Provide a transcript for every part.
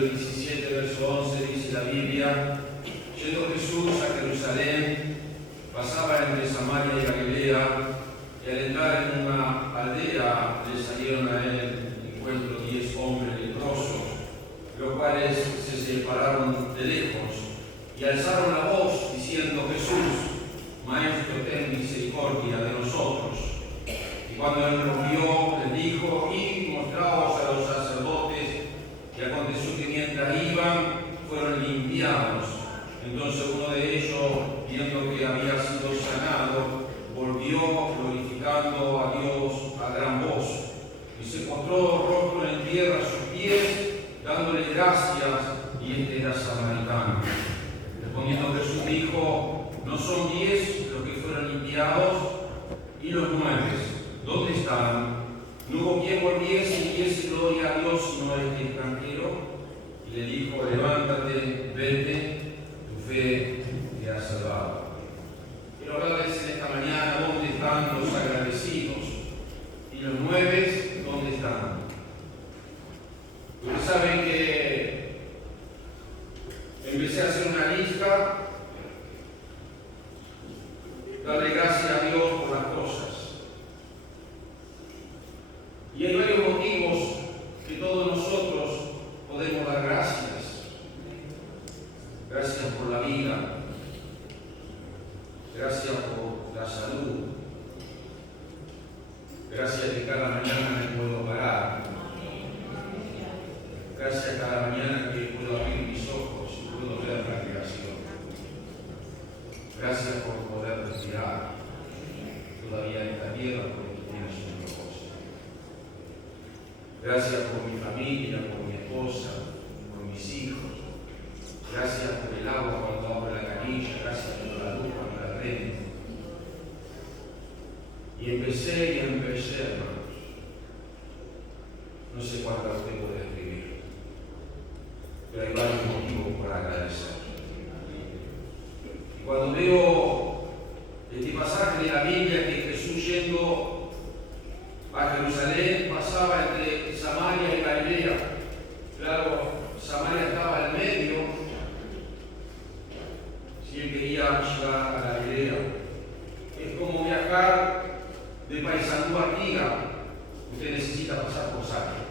capítulo 17, verso 11, dice la Biblia: yendo Jesús a Jerusalén, pasaba entre Samaria y Galilea, y al entrar en una aldea le salieron a él en encuentro 10 hombres leprosos, los cuales se separaron de lejos y alzaron la voz diciendo: Jesús, Maestro, ten misericordia de nosotros. Y cuando él los vio, les dijo: id, mostraos a los sacerdotes. Y aconteció que mientras iban, fueron limpiados. Entonces uno de ellos, viendo que había sido sanado, volvió glorificando a Dios a gran voz, y se postró rostro en tierra a sus pies, dándole gracias, y este era samaritano. Respondiendo Jesús dijo: ¿no son 10 los que fueron limpiados? ¿Y los 9? ¿Dónde están? No hubo quien volviese y diese gloria a Dios sino este extranjero. Y le dijo: levántate, vete, tu fe te ha salvado. Quiero hablarles en esta mañana: ¿dónde están los agradecidos? Y los 9, ¿dónde están? Ustedes saben que empecé a hacer una lista, darle gracias a Dios por las cosas. Y hay varios motivos que todos nosotros podemos dar gracias. Gracias por la vida. Gracias por la salud. Gracias que cada mañana me puedo parar. Gracias cada mañana que puedo abrir mis ojos y puedo ver la creación. Gracias por poder respirar todavía en esta tierra, porque tienes un propósito. Gracias por mi familia, por mi esposa, por mis hijos. Gracias por el agua cuando abro la canilla. Gracias por la luz cuando la prendo. Y empecé, hermanos. No sé cuántas usted puede escribir, pero hay varios motivos por agradecer. Y cuando veo este pasaje de la Biblia, que Jesús, yendo a Jerusalén, pasaba entre Samaria y Galilea. Claro, Samaria estaba al medio, si él quería llegar a Galilea. Es como viajar de Paysandú a Artigas. Usted necesita pasar por Samaria.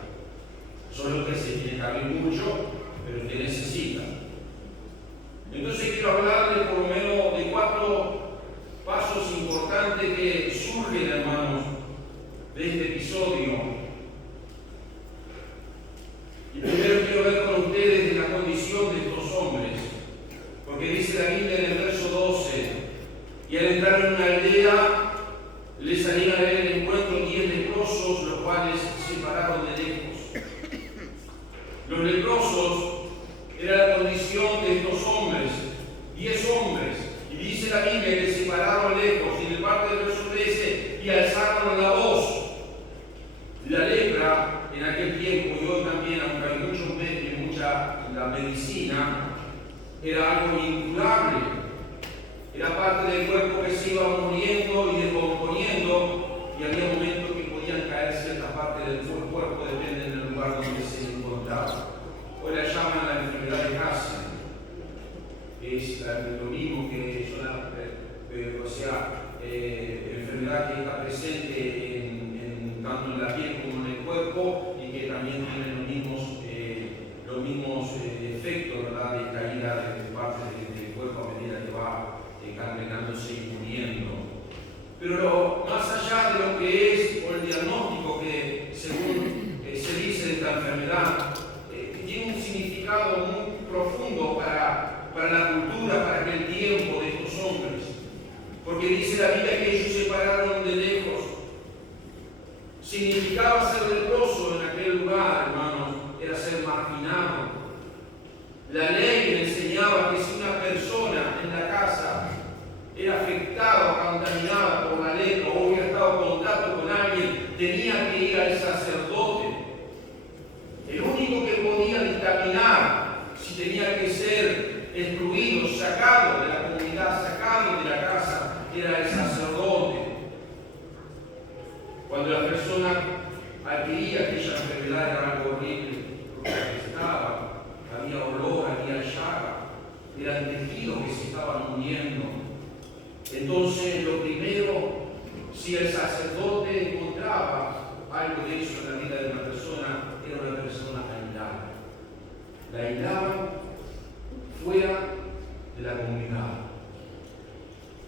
Solo que se tiene que abrir mucho, pero usted necesita. Entonces quiero hablarle por lo menos de 4 pasos importantes que surgen, hermanos, de este episodio. Y primero quiero ver con ustedes la condición de estos hombres, porque dice la Biblia en el verso 12: y al entrar en una aldea le salían a él el encuentro 10 leprosos, los cuales se pararon de lejos. Los leprosos era la condición de estos hombres, 10 hombres, y dice la Biblia que se pararon lejos, y de parte del verso 13, y alzaron la voz. La lepra en aquel tiempo, y hoy también, aunque hay muchos medios, la medicina, era algo incurable. Era parte del cuerpo que se iba muriendo y descomponiendo, y había momentos que podían caer ciertas partes del cuerpo, depende del lugar donde se encontraba. Hoy la llaman la enfermedad de Hansen. Es lo mismo que es una enfermedad que está presente tanto en la piel como en el cuerpo, y que también tiene los mismos efectos, ¿verdad?, de caída de partes del cuerpo a medida que va cargándose y muriendo. Pero más allá de lo que es, o el diagnóstico que según se dice de esta enfermedad, tiene un significado muy profundo para la cultura, para aquel tiempo de estos hombres. Porque dice la Biblia que ellos se pararon de lejos. Significaba ser leproso en aquel lugar, hermanos, era ser marginado. La ley le enseñaba que si una persona en la casa era afectada o contaminada por la lepra o hubiera estado en contacto con alguien, tenía que ir al sacerdote. El único que podía dictaminar si tenía que ser excluido, sacado de la comunidad, sacado de la casa, era el sacerdote. Cuando la persona adquiría aquella enfermedad, era algo horrible, porque estaba había olor, había llaga, eran tejidos que se estaban uniendo. Entonces, lo primero, si el sacerdote encontraba algo de eso en la vida de una persona, era una persona aislada. La aislaban fuera de la comunidad.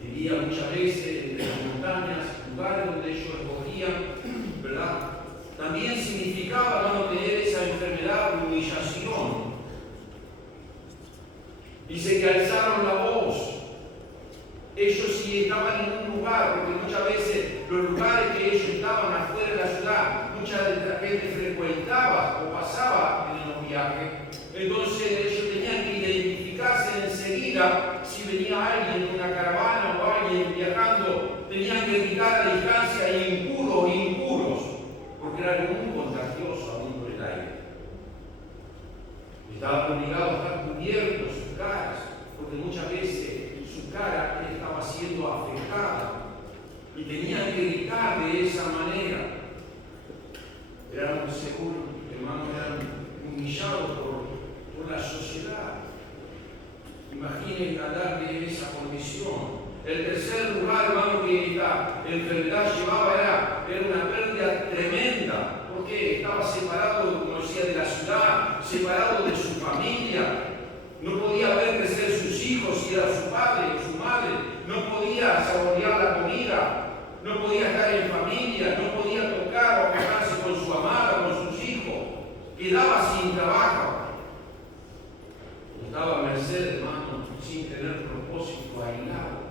Vivía muchas veces en las montañas, lugares donde ellos escogían, ¿verdad? También significaba no tener esa enfermedad de humillación. Dice que alzaron la voz. Ellos sí estaban en un lugar, porque muchas veces los lugares que ellos estaban afuera de la ciudad, mucha de la gente frecuentaba o pasaba en los viajes. Entonces ellos tenían que identificarse enseguida si venía alguien en una caravana o alguien viajando. Tenían que evitar a distancia impuros, porque era algo muy contagioso aún por el aire. Estaban obligados a estar cubiertos sus caras, porque muchas veces su cara estaba siendo afectada y tenían que gritar de esa manera. Eran seguros, hermanos, eran humillados por la sociedad. Imaginen andar de esa condición. El tercer lugar, hermano, que esta enfermedad llevaba era una pérdida tremenda, porque estaba separado, como decía, de la ciudad, separado de su familia. No podía ver crecer sus hijos si era su padre o su madre. No podía saborear la comida. No podía estar en familia. No podía tocar o quedarse con su amada, con sus hijos. Quedaba sin trabajo. Estaba a merced, hermano, sin tener propósito, aislado.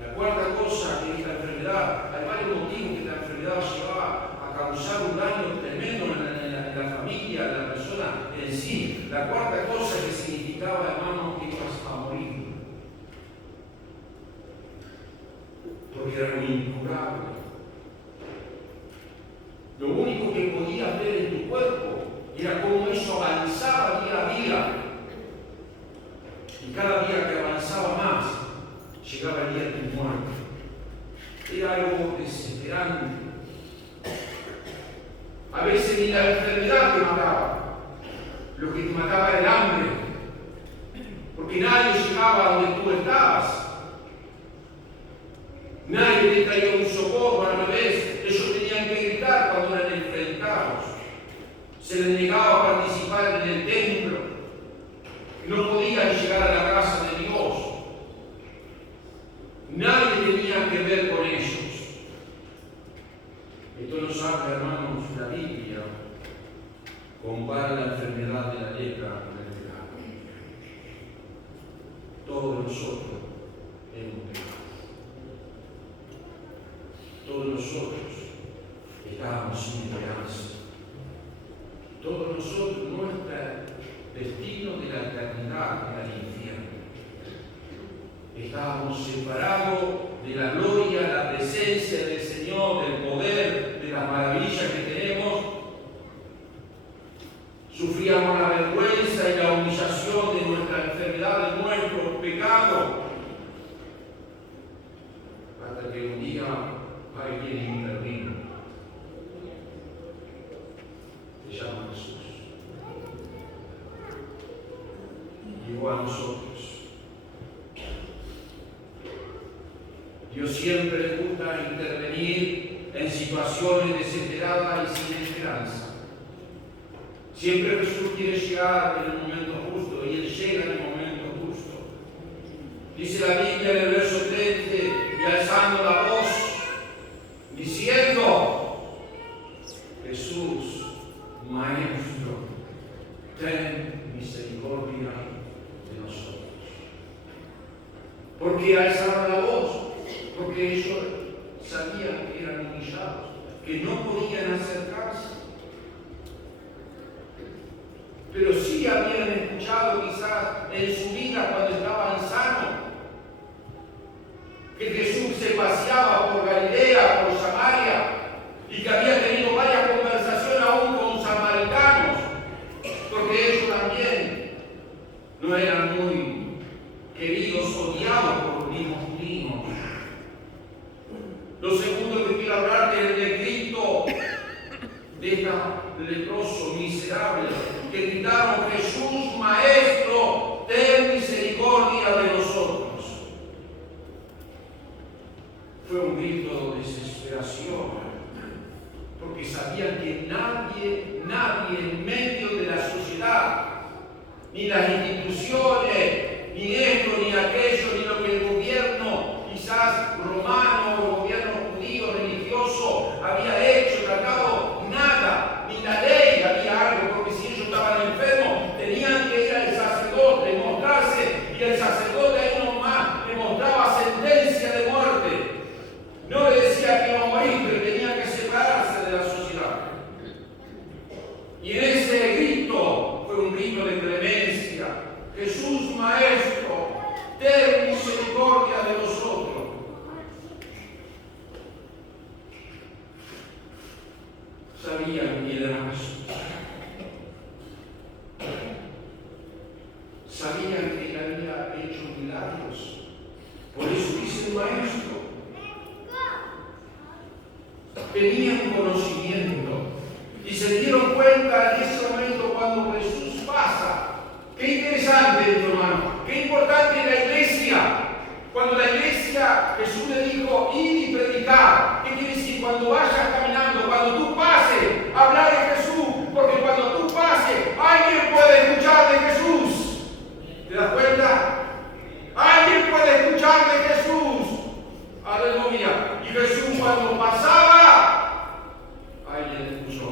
La cuarta cosa que esta enfermedad, hay varios motivos que esta enfermedad llevaba a causar un daño tremendo en la familia, en la persona en sí. La cuarta cosa que significaba, hermano, que ibas a morir. Porque era muy incurable. Lo único que podías ver en tu cuerpo era cómo eso avanzaba día a día. Y cada día que avanzaba más, llegaba el día de tu muerte. Era algo desesperante. A veces ni la enfermedad te mataba. Lo que te mataba era el hambre. Porque nadie llegaba donde tú estabas. Nadie te traía un socorro al revés. Ellos tenían que gritar cuando eran enfrentados. Se les negaba a participar en el templo. No podían llegar a la casa de Dios. Nadie tenía que ver con ellos. Esto nos habla, hermanos, la Biblia. Compara la enfermedad de la lepra con el pecado. Todos nosotros hemos pecado. Todos nosotros estábamos sin esperanza. Todos nosotros, nuestro destino de la eternidad era el infierno. Estábamos separados de la gloria, la presencia del Señor, del poder, de las maravillas que tenemos. Sufríamos la vergüenza y la humillación de nuestra enfermedad, de nuestro pecado. Hasta que un día alguien intervino. Se llama Jesús. Llegó a nosotros. Dios siempre le gusta intervenir en situaciones desesperadas y sin esperanza. Siempre Jesús quiere llegar en el momento justo, y Él llega en el momento justo. Dice la Biblia en el verso 13, y alzando la voz, diciendo: Jesús, Maestro, ten misericordia de nosotros. ¿Por qué alzaron la voz? Porque ellos sabían que eran humillados, que no podían acercarse. Pero sí habían escuchado quizás en su vida cuando estaban sanos, que Jesús se paseaba por Galilea, por Samaria, y que había tenido varias conversaciones aún con samaritanos, porque ellos también no eran muy queridos, odiados por los mismos judíos. Lo segundo que quiero hablar es del grito de este leproso miserable que gritaron: Jesús, ni las instituciones, ni esto, ni aquello, ni lo que el gobierno, quizás romano, o el gobierno judío, religioso, había hecho, tratado, nada, ni la ley había algo, porque si ellos estaban enfermos, tenían que ir al sacerdote, mostrarse, y el sacerdote ahí nomás le mostraba sentencia de muerte. No le decía que iba a morir, pero tenía que separarse de la sociedad. Y en ese grito fue un grito de clemencia. Jesús, Maestro, ten misericordia de nosotros. Sabían quién era Jesús. Sabían que él había hecho milagros. Por eso dice el Maestro. Tenían conocimiento y se dieron cuenta en ese momento cuando Jesús pasa. Qué interesante, mi hermano, qué importante es la iglesia. Cuando la iglesia, Jesús le dijo, ir y predicar. ¿Qué quiere decir? Cuando vayas caminando, cuando tú pases, hablar de Jesús, porque cuando tú pases, alguien puede escuchar de Jesús. ¿Te das cuenta? Alguien puede escuchar de Jesús. Aleluya. Y Jesús cuando pasaba, alguien escuchó.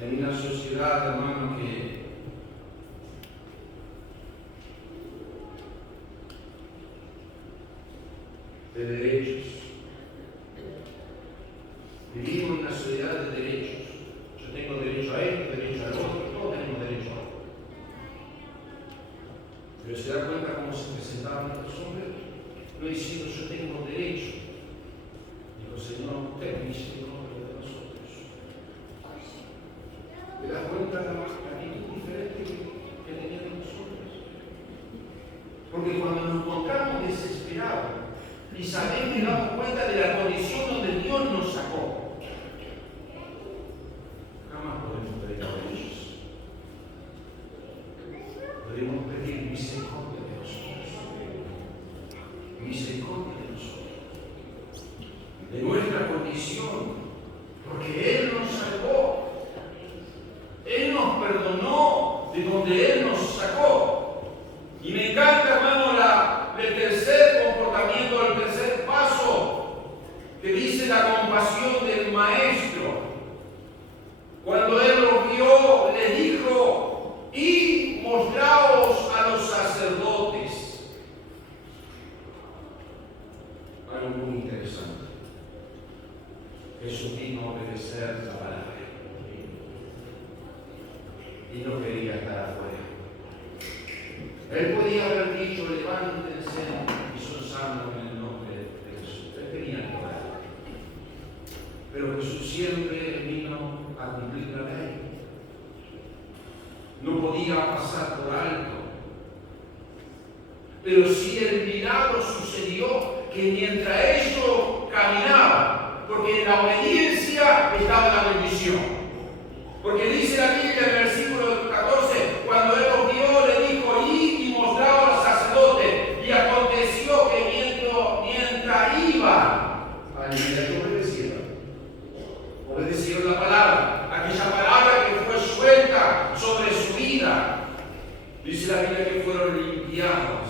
En una sociedad, hermano, que de derechos. Vivimos en una sociedad de derechos. Yo tengo derecho a esto, derecho al otro, todos tenemos derecho a otro. Pero se da cuenta cómo se presentaban estos hombres, no diciendo yo tengo derecho. Digo, Señor, ten misericordia de nosotros. ¿Te das cuenta de la actitud diferente que tenían nosotros? Porque cuando nos encontramos desesperados y sabemos y nos damos cuenta de la condición donde Dios nos sacó, jamás podemos pedir a ellos. Podemos pedir misericordia de nosotros. Misericordia de nosotros. De nuestra condición. Porque Él nos salvó. Él nos perdonó de donde Él nos sacó. Y me encanta, hermano, el tercer comportamiento, el tercer paso, que dice la compasión del Maestro. Cuando Él los vio, les dijo, y mostraos a los sacerdotes. Algo muy interesante. Jesús vino a obedecer la palabra. Y no quería estar afuera. Él podía haber dicho, levántense y son sanos en el nombre de Jesús. Él quería adorar. Pero Jesús siempre vino a cumplir la ley. No podía pasar por alto. Pero sí el milagro sucedió que mientras ellos caminaban, porque en la obediencia estaba la bendición. Porque dice la Biblia en el versículo 14, cuando Él los vio, le dijo, id y mostraos al sacerdote. Y aconteció que mientras iba, aleluya, obedecieron la palabra, aquella palabra que fue suelta sobre su vida. Dice la Biblia que fueron limpiados.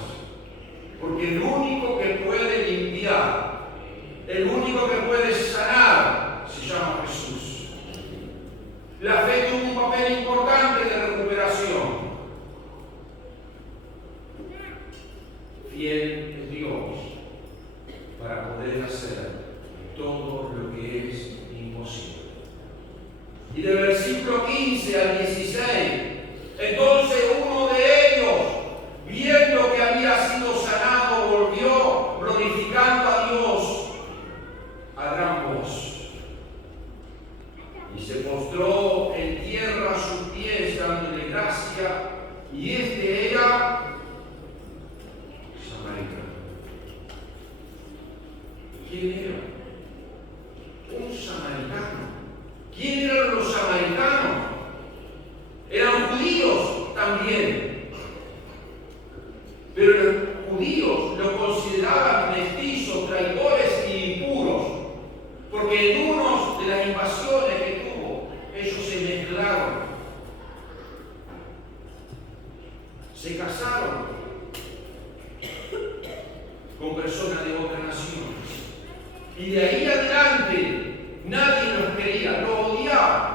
Porque el único que puede limpiar, el único que puede sanar, se llama Jesús. La fe tuvo un papel importante de recuperación. Fiel es Dios para poder hacer todo lo que es imposible. Y del versículo 15 al 16, entonces uno de ellos, viendo que había sido sanado, volvió glorificando a Dios a gran voz. Y se postró en tierra a sus pies, dándole gracia, y este era samaritano. ¿Quién era? Un samaritano. ¿Quién eran los samaritanos? Eran judíos también. Pero los judíos lo consideraban mestizos, traidores e impuros. Porque en uno de las invasiones que ellos se mezclaron, se casaron con personas de otras naciones. Y de ahí adelante nadie los quería, los odiaba.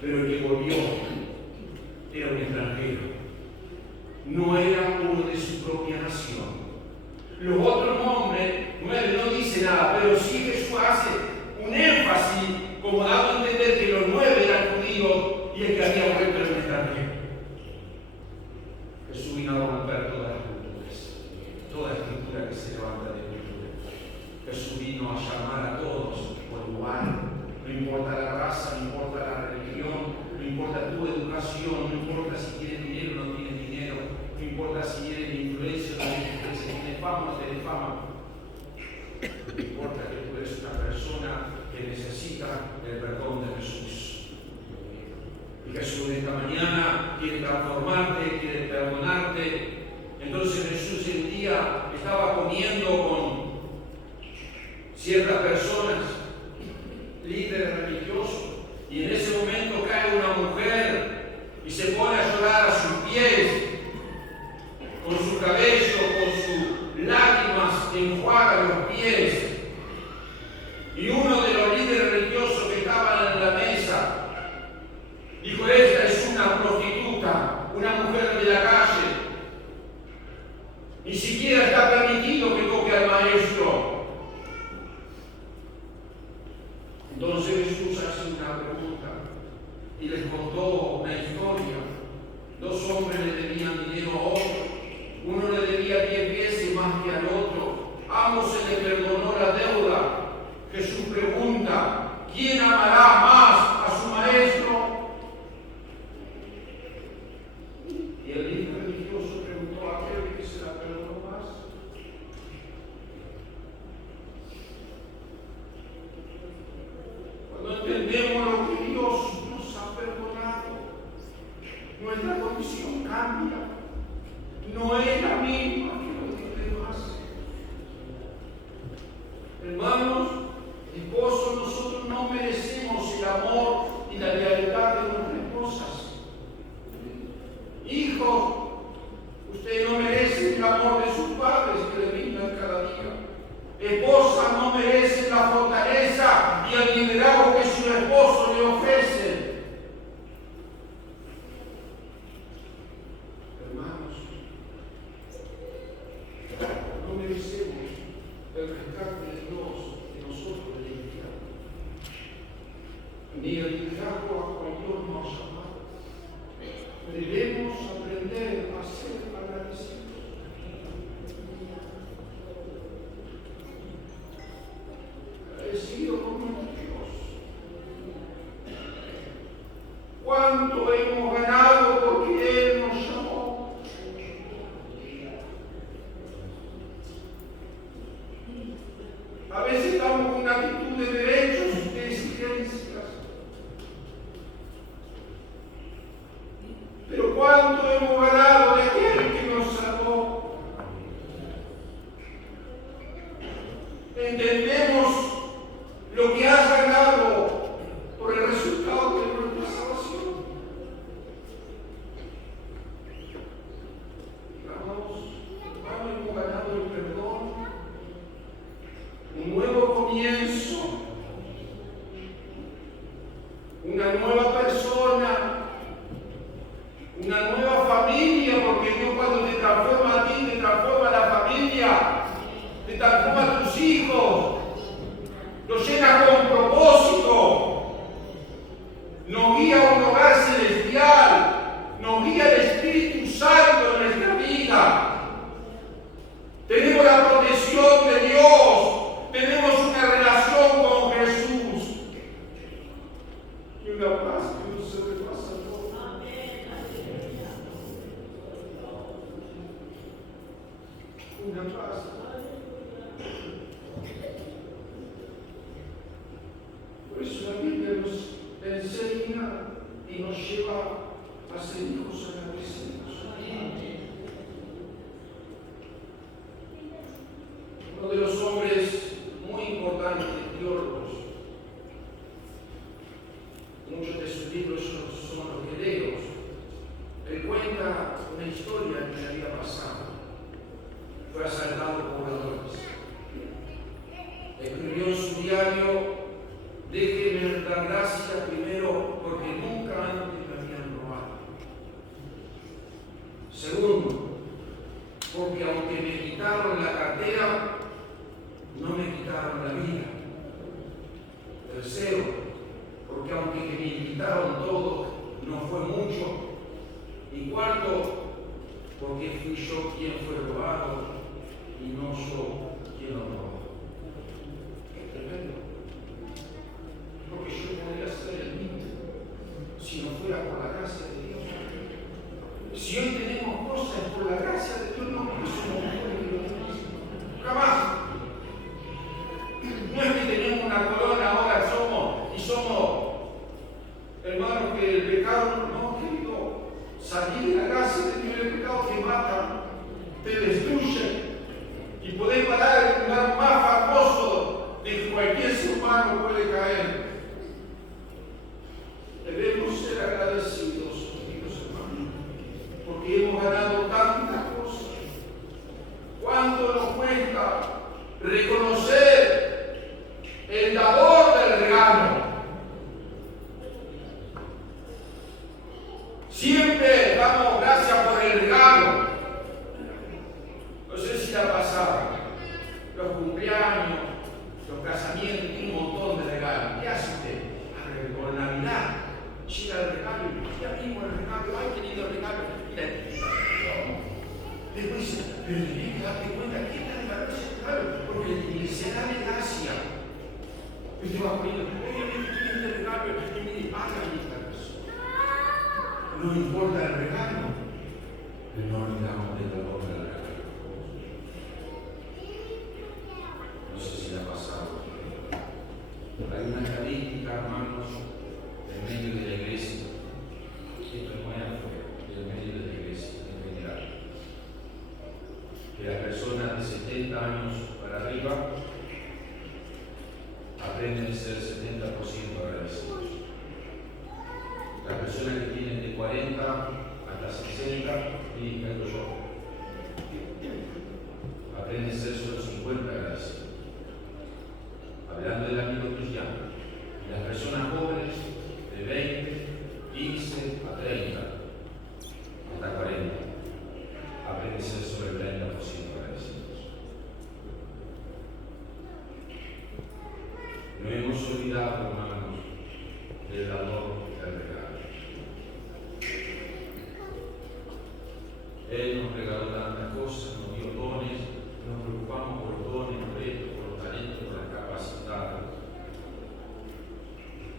Pero el que volvió era un extranjero, no era uno de su propia nación. Los otros nombres, 9, no dice nada, pero sí Jesús hace un énfasis como dando a entender que los 9 eran judíos y el que había vuelto era un extranjero. Jesús vino a romper todas las culturas, toda estructura que se levanta de cultura. Jesús vino a llamar a todos por igual. No importa la raza, no importa la religión, no importa tu educación, no importa si tienes dinero o no tienes dinero, no importa si tienes influencia o no tienes influencia, si tienes fama o no tienes fama. No importa que tú eres una persona que necesita el perdón de Jesús. Y Jesús esta mañana quiere transformarte, quiere perdonarte. Entonces Jesús un día estaba comiendo con ciertas personas, líderes religiosos, y en ese momento cae una mujer y se pone a llorar a sus pies, con su cabello, con sus lágrimas, enjuaga los pies. Y uno de los líderes religiosos que estaban en la mesa dijo: esta es una prostituta, una mujer de la calle, ni siquiera está permitido que toque al maestro. Entonces Jesús hace una pregunta y les contó una historia. 2 hombres le debían dinero a otro. Uno le debía 10 veces más que al otro. Ambos se le perdonó la deuda. Jesús pregunta: ¿quién amará más a su maestro? Y el líder religioso preguntó a aquel que se la perdonó más. Cuando entendemos lo que Dios nos ha perdonado, nuestra condición cambia. No es la misma que los demás. Hermanos, esposos, nosotros no merecemos el amor y la lealtad de nuestras esposas. Hijos, ustedes no merecen el amor de sus padres que le brindan cada día. Esposas no merecen la fortaleza y el liderazgo que su esposo le ofrece. Hermanos, no merecemos el rescate de Dios que nosotros le enviamos, ni el liderazgo a cual Dios nos ha llamado. Debemos aprender a ser agradecidos. Agradecidos con nuestro Dios. ¿Cuánto hemos ganado porque Él nos llamó? A veces estamos con una actitud de derechos y de exigencias. Pero ¿cuánto hemos ganado de aquel que nos salvó? Entendemos lo que has ganado por el resultado de nuestra salvación. Hermanos, hemos ganado el perdón, un nuevo comienzo, una nueva persona, una nueva familia, porque Dios cuando te transforma a ti, te transforma a la familia, te transforma a tus hijos, los llena con propósito, nos guía a un hogar celestial, nos guía el Espíritu Santo en nuestra vida. Tenemos la protección de Dios, tenemos una relación con Jesús y una paz que no se repasa todo. Una paz. Por eso la Biblia nos enseña y nos lleva a ser hijos agradecidos. Uno de los hombres muy importantes reconocer el dador del regalo. Siempre damos gracias por el regalo. No sé si la pasaba. Los cumpleaños, los casamientos, tiene un montón de regalos. ¿Qué hace usted? Por Navidad, llega el regalo, ya mismo el regalo, ay, qué lindo regalo. Mira, después dice, pero tenés que darte cuenta que esta regaló ese regalo, porque se da de gracia. Y te vas poniendo, oye, este regalo, y me dice, hágame esta cosa. No importa el regalo, pero no olvidamos del valor del regalo. No sé si le ha pasado. Hay una estadística, hermanos, en medio de la iglesia. Esto es muy amplio, en medio de la iglesia, en general. Que las personas de 70 años para arriba aprenden a ser 70% agradecidos. Las personas que tienen de 40 hasta 60, y canto yo, aprenden a ser solo 50 agradecidos. Hablando del ámbito cristiano, las personas jóvenes de 20, 15 a 30, hasta 40, aprenden a ser sobre el 30% agradecidos. No hemos olvidado, hermanos, del dador del regalo. Él nos regaló tantas cosas, nos dio dones, nos preocupamos por los dones, por esto, por los talentos, por las capacidades.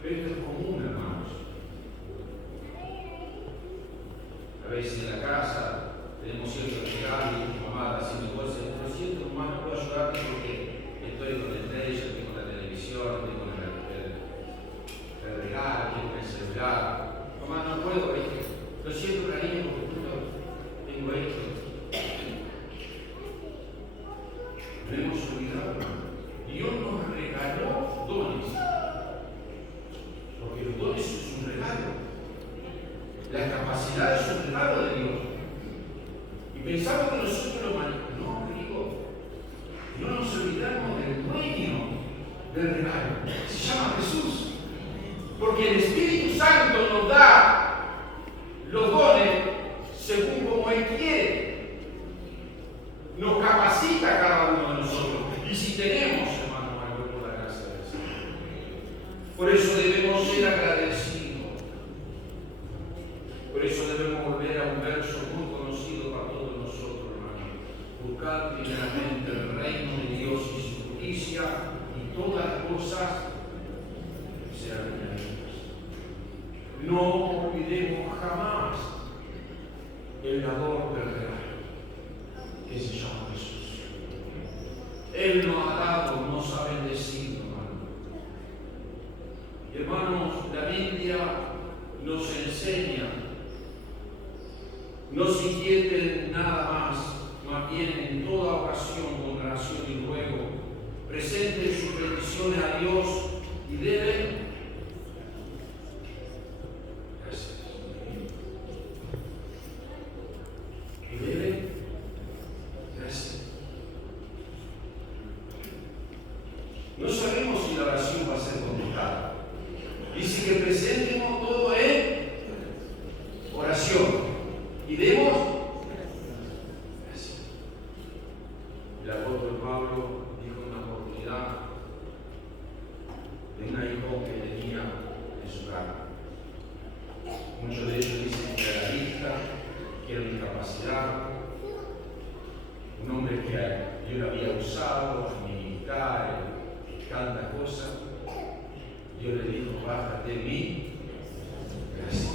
Pero esto es común, hermanos. A veces en la casa tenemos ciertos regalos y mi mamá haciendo cosas, pero siento, mamá, no puedo ayudarte porque estoy con el televisor, estoy con la televisión, estoy con el regalo, estoy con el celular. Mamá, no puedo, ¿viste? Lo siento, cariño, porque tengo esto. No hemos olvidado, hermano. Dios nos regaló dones. Porque los dones son un regalo. Las capacidades son un regalo de Dios. Y pensamos que nosotros lo manejamos. No, querido. No nos olvidamos del dueño del regalo. Se llama Jesús. Porque el Espíritu Santo nos da los dones según como Él quiere. Nos capacita a cada uno de nosotros. Y si tenemos, hermano, algo por la gracia del Señor. Por eso debemos ser agradecidos. Por eso debemos volver a un verso muy conocido para todos nosotros, hermano. Buscar primeramente el reino de Dios y su justicia, y todas las cosas serán añadidas. No olvidemos jamás el dador del regalo, que se llama Jesús. Él nos ha dado, nos ha bendecido, hermano. Y hermanos, la Biblia nos enseña, no se inquieten nada más bien en toda ocasión, con oración y ruego, presenten sus peticiones a Dios y deben no sabemos si la oración va a ser contestada. Dice que presentemos todo en oración y demos gracias. El apóstol Pablo dijo en una oportunidad de un hijo que tenía en su casa. Muchos de ellos dicen que era lista, que era discapacidad, un hombre que Dios lo había usado en militar, tanta cosa. Dios le dijo, bájate de mí, gracias.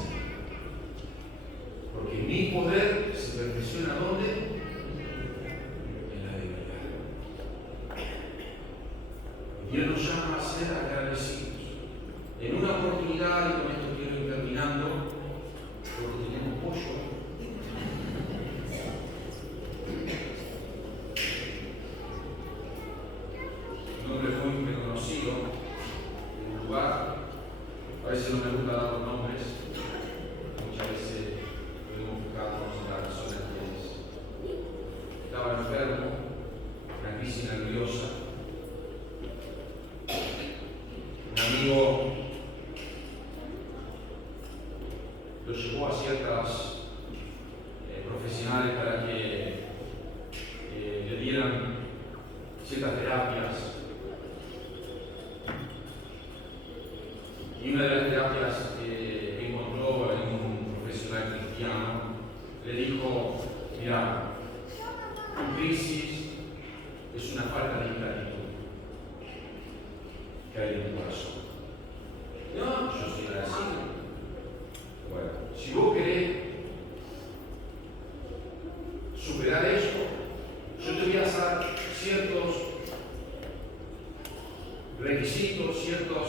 Porque mi poder se perfecciona ¿dónde? En la debilidad. Dios nos llama a ser agradecidos. En una oportunidad, y con esto quiero ir terminando, porque tenemos pollo. Un hombre muy reconocido en un lugar, a veces no me gusta dar los nombres, muchas veces podemos buscarnos las razones que es. Estaba enfermo, una crisis nerviosa, amigo lo llevó a ciertas profesionales para que le dieran ciertas terapias. Y una de las terapias que encontró en un profesional cristiano le dijo: mira, tu crisis es una falta de gratitud que hay en tu corazón. No, yo soy agradecido. Bueno, si vos querés superar esto, yo te voy a dar ciertos requisitos, ciertas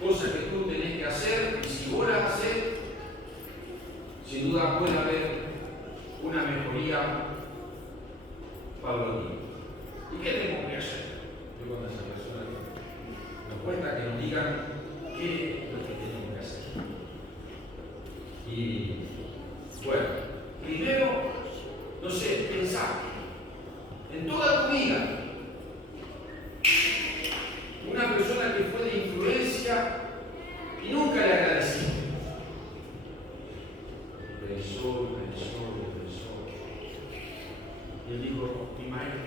cosas que tú tenés que hacer, y si vos las haces, sin duda puede haber una mejoría paulatina. ¿Y qué tengo que hacer? Yo cuando esa persona nos cuesta que nos digan qué es lo que tenemos que hacer. Y bueno, primero, no sé, pensar en toda tu vida. Una persona que fue de influencia y nunca le agradecí. Pensó. Y él dijo: mi maestro.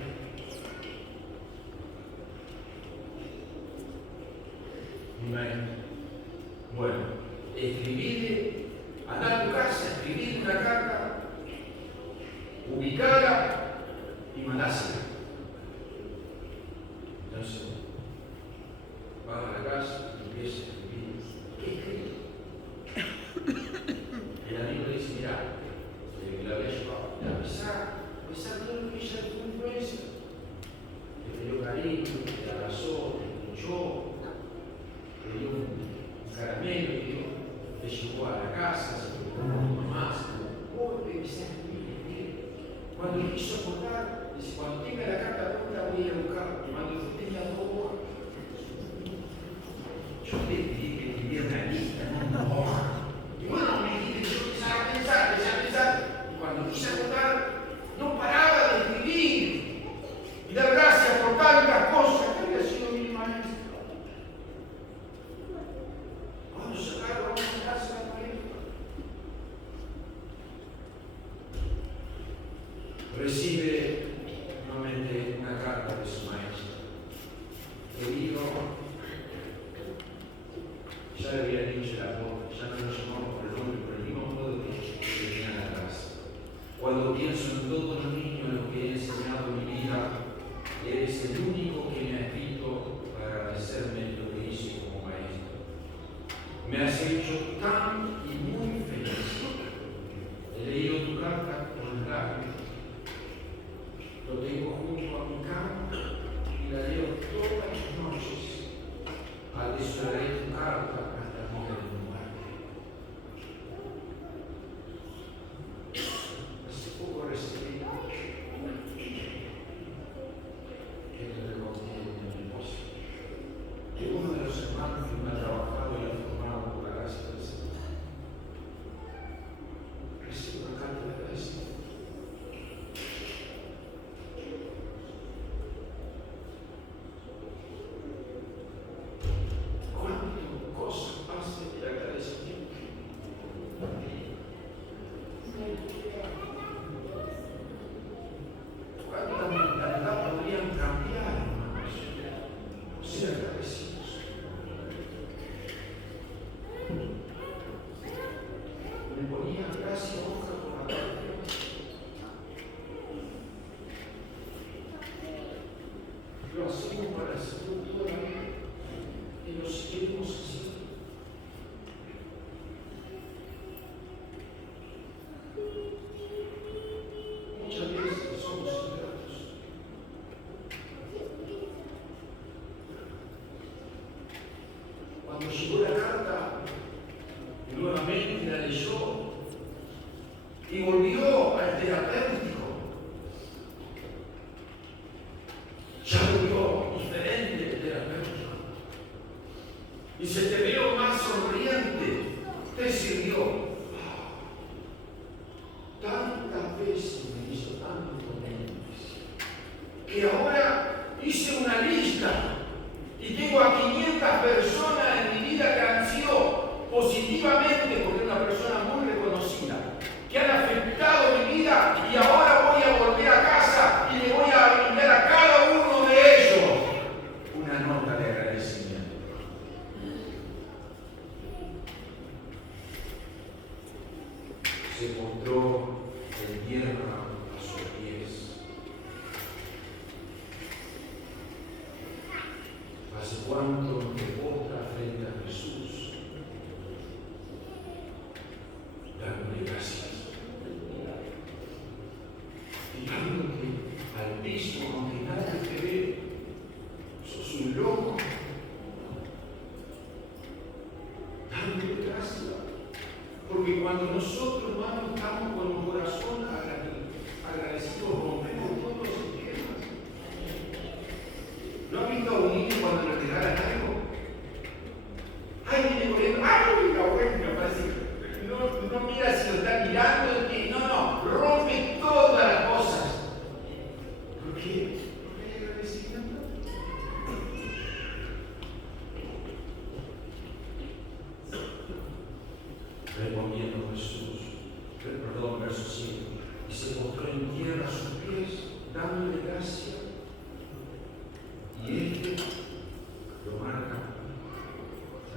Mi maestro. Bueno, escribirle, andá a tu casa, escribirle una carta, ubicala y mandásela. Entonces, vas a la casa y empieza a escribir. ¿Qué escribe? El amigo le dice: mira, la había llevado a pesar todo lo que ella tuvo influencia. Le dio cariño, le abrazó, le escuchó, le dio un caramelo, le llevó a la casa, se preocupó por tu mamá, se preocupó, le dice: cuando le quiso aportar, dice: cuando tenga la carta pronta voy a ir a buscarla. Cuando yo tenía 2 horas, yo le pedí que escribiera una lista, una hoja. Y bueno, me dijiste, yo empecé a pensar, y cuando quise aportar, no paraba de escribir y dar gracias por tantas cosas que había sido mi maestro. Vamos a sacarlo, vamos a sacarse la maestra. Recibe nuevamente una carta de su maestro. Querido, ya le había dicho la voz, ya no lo llamamos por el nombre, por el mismo modo que venían atrás. Cuando pienso en todos los niños a los que he enseñado en mi vida, eres el único que me ha escrito para agradecerme lo que hice como maestro. Me has hecho tan y muy feliz. He leído tu carta con lágrimas. Lo tengo junto a mi cama y la leo todas las noches. Atesoraré tu carta hasta el día de mi muerte. Hace poco recibí que te recogí en mi esposa, de uno de los hermanos que me ha trabajado y ha formado por la gracia del Señor. Recibo una carta de agradecimiento. Llegó la carta, nuevamente la leyó y volvió al terapéutico. Ya volvió diferente el terapéutico. Dice: te veo más sonriente, te sirvió. Tantas veces me hizo tanto beneficio que ahora hice una lista y tengo a 500 personas cuánto te postra frente a Jesús, dándole gracias. Tirándote al piso, aunque nadie te ve, sos un loco. Dándole gracias. Porque cuando nosotros, hermanos, estamos con un corazón agradecido, rompemos todos los esquemas. ¿No has visto a un niño cuando le regalan algo? ¡Ay, viene corriendo! ¡Ay, mira, bueno! Me parece que no mira si lo está mirando. No, rompe todas las cosas. ¿Por qué? Porque hay agradecimiento. Respondiendo Jesús, verso 5, y se postró en tierra a sus pies, dándole gracia, y este lo marca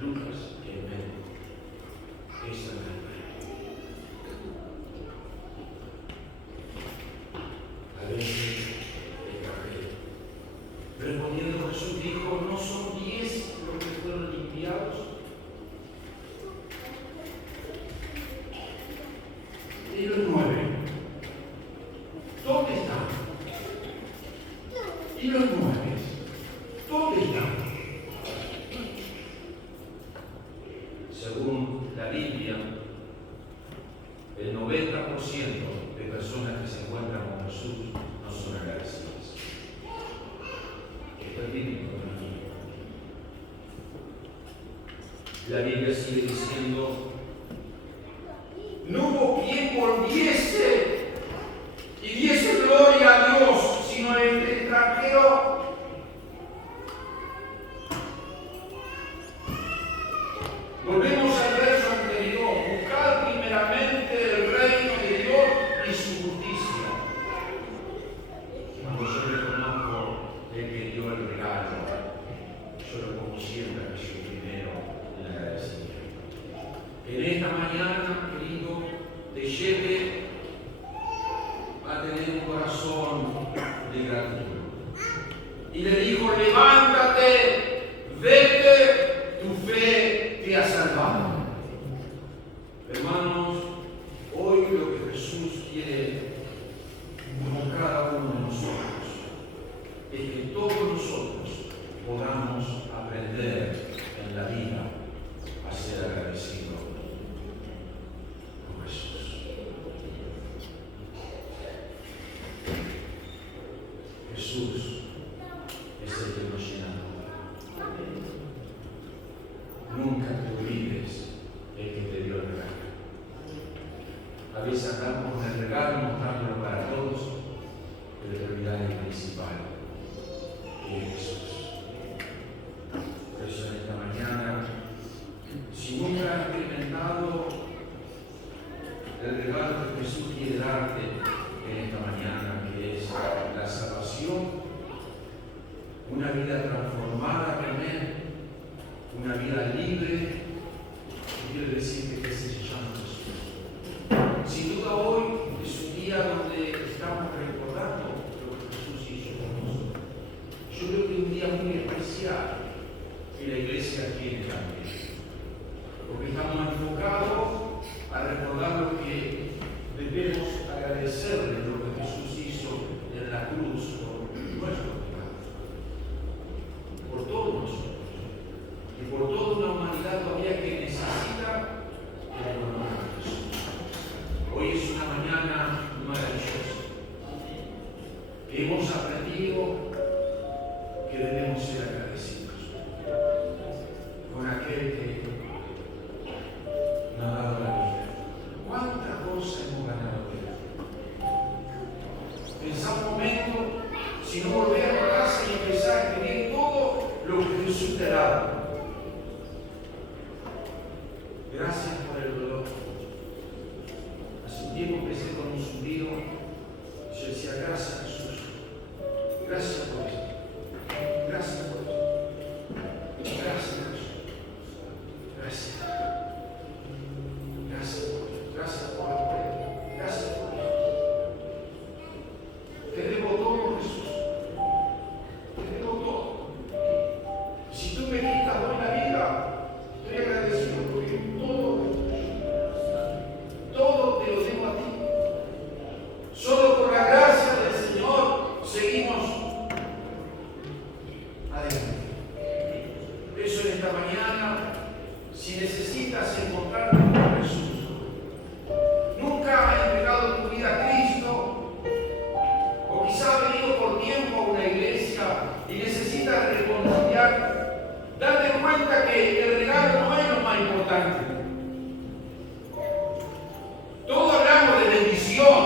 Lucas en medio. Esa es la verdad. A veces el carrero. Respondiendo Jesús dijo, ¿no son 10 los que fueron limpiados? Y los 9, ¿dónde están? Y los 9, ¿dónde están? Según la Biblia, el 90% de personas que se encuentran con Jesús no son agradecidas. Esto es bíblico también. La Biblia sigue diciendo, no hubo quien volviese y diese gloria a Dios, sino el extranjero. Volvemos al verso anterior. Buscar primeramente el reino de Dios y su justicia. Cuando yo reconozco el que dio el regalo, yo lo pongo siempre a Jesús primero en la agradecimiento. En esta mañana, querido, te lleve a tener un corazón de gratitud. Y le dijo, levántate, vete, tu fe te ha salvado. Hermanos, hoy lo que Jesús quiere con cada uno de nosotros es que todos nosotros podamos aprender en la vida a ser agradecidos. Jesús es el que nos llena todo. Nunca te olvides el que te dio el regalo. A veces andamos con el regalo mostrándolo para todos, pero te olvidas el principal, que es Jesús. Por eso en esta mañana, si nunca has experimentado el regalo que Jesús quiere darte en esta mañana, que es la salvación, una vida transformada con Él, una vida libre, quiero decirte que ese se llama Jesús. Sin duda hoy es un día donde estamos recordando lo que Jesús hizo por nosotros. Yo creo que es un día muy especial que la iglesia tiene también, porque estamos enfocados a recordar lo que debemos agradecerle lo que Jesús hizo en la cruz por nuestros pecados, por todos nosotros y por toda una humanidad todavía que necesita el perdón de Jesús. Hoy es una mañana maravillosa. Hemos aprendido que debemos ser agradecidos con aquel que nos ha dado la vida. ¿Cuántas cosas hemos ganado de Él? Pensá un momento, si no volver a casa y empezar a escribir todo lo que Jesús te ha dado. Gracias por el dolor. Hace un tiempo empecé con un zumbido. Yo decía, gracias Jesús. Gracias por esto. Gracias por esto. Gracias Jesús. Gracias. Gracias por esto. Gracias por el premio. Gracias por esto. Te debo todo, Jesús. Te debo todo. Si tú adelante. Por eso en esta mañana, si necesitas encontrarte con Jesús, nunca has entregado tu vida a Cristo, o quizá has venido por tiempo a una iglesia y necesitas reconciliar, date cuenta que el regalo no es lo más importante. Todos hablamos de bendición,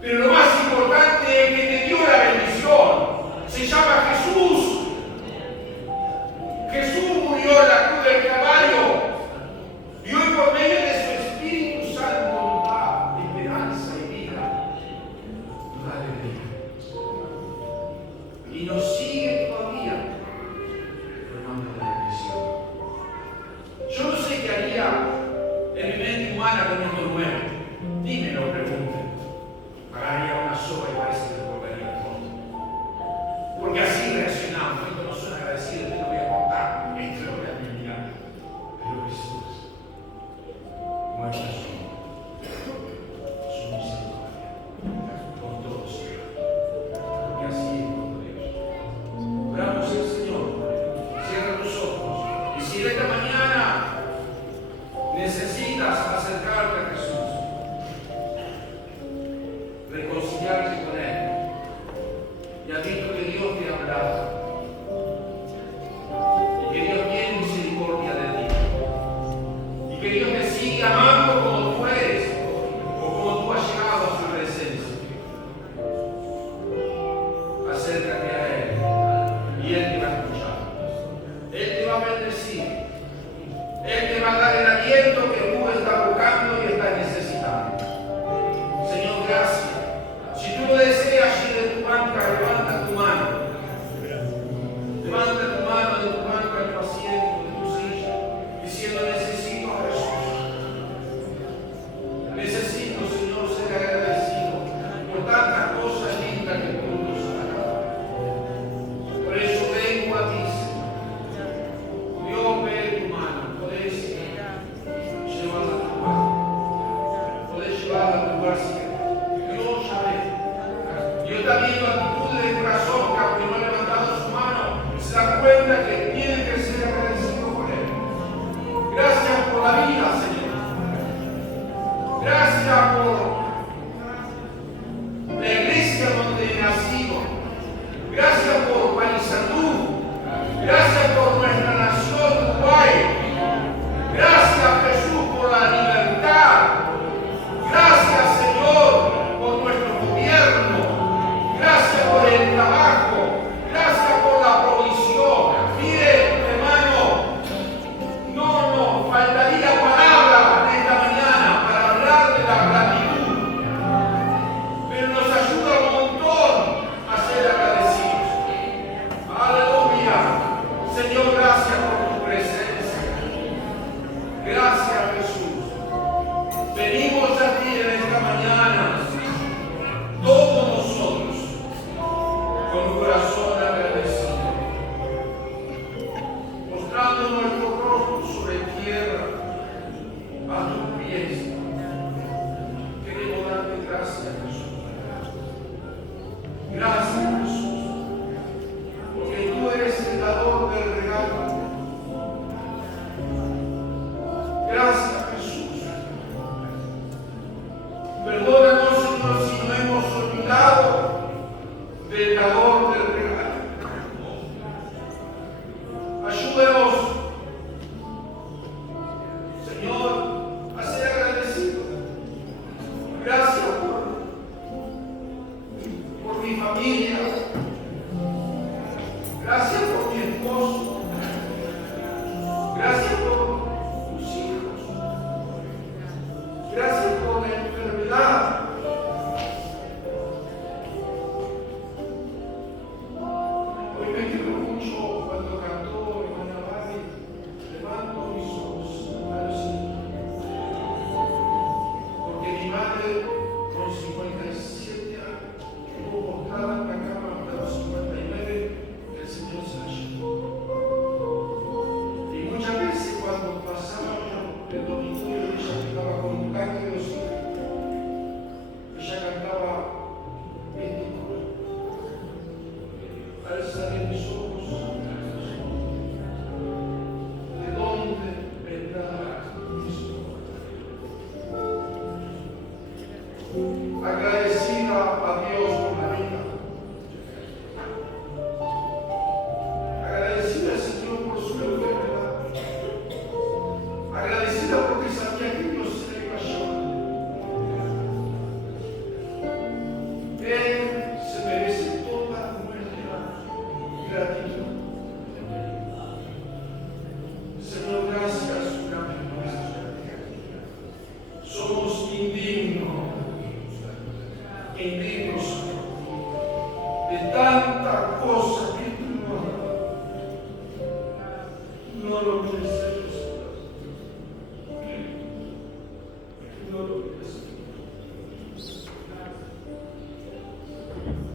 pero lo más importante es que te dio la bendición. Se llama Jesús. Jesús murió en la cruz del Calvario y hoy por medio de su Espíritu Santo nos da esperanza y vida, nos da alegría. Y nos sigue todavía formando la bendición. Yo no sé qué haría en mi mente humana con esto nuevo. Dímelo, pregunten. Agarraría una soga y parece que volvería al fondo. Porque así reaccionamos. Esto no son agradecidos, te lo voy a contar, esto lo voy a terminar. Pero Jesús muestra su misericordia con todos. Porque así es con Dios. tanta cosa que tú no has. No lo mereces.